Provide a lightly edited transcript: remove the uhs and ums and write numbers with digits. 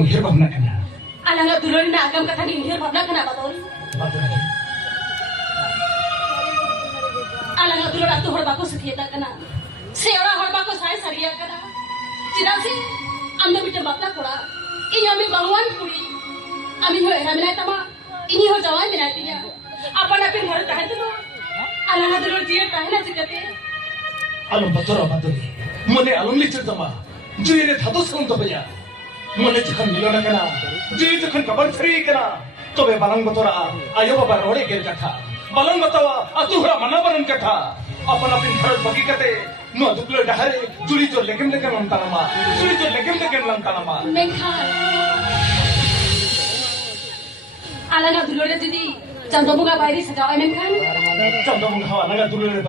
उहिर भावना कना अलंगा दुलोर ना आगम कथा नि उहिर भावना कना बातोल अलंगा दुलोर आतु हर बाको सखियता कना सेवड़ा हर बाको साय सरिया कना चिरासी आमदो बिटे बापला कोड़ा इन आमी बाहुआन कुड़ी आमी हो एरा मिनाय तमा इनी हो जवान मिनाय तिया अपन अपन घर ताहे तो अलंगा दुलोर जिए ताहे ना चिकते alum batoro baturi mone alum lichir tama juire thado saun to hoya mone jokhon milona kana jui jokhon kabar free kana tobe balang batora ayo baba rode gel katha balang batawa atuhra manabaran katha अपन अपन घर बगी कते न दुकलो डहरे जुड़ी जो लेगम लेगम लंतानामा जुड़ी जो लेगम लेगम लंतानामा मेखा Elanga दुलोर जदी चंदमुगा बायरी सजावे मेखा चंदमुगा अलंगा दुलोर